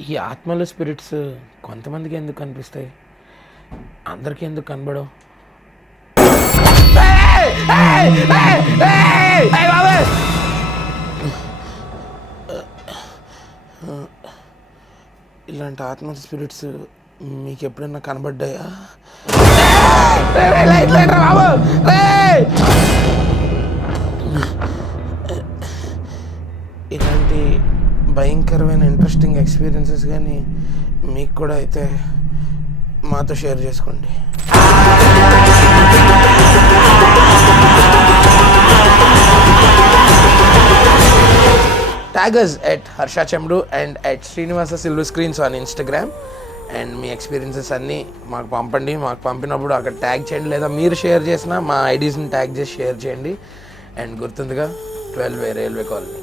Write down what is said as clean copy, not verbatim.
ఈ ఆత్మలు స్పిరిట్స్ కొంతమందికి ఎందుకు కనిపిస్తాయి, అందరికీ ఎందుకు కనబడవు? ఇలాంటి ఆత్మ స్పిరిట్స్ మీకు ఎప్పుడైనా కనబడ్డాయా? ఇలాంటి భయంకరమైన ఇంట్రెస్టింగ్ ఎక్స్పీరియన్సెస్ కానీ మీకు కూడా అయితే మాతో షేర్ చేసుకోండి. Tag us at Harsha Chamdu and at Srinivasa Silver Screens on Instagram. And me experiences అన్నీ మాకు పంపండి. మాకు పంపినప్పుడు అక్కడ ట్యాగ్ చేయండి, లేదా మీరు షేర్ చేసినా మా ఐడీస్ని ట్యాగ్ చేసి షేర్ చేయండి. అండ్ గుర్తుందిగా 12 రైల్వే కాలనీ.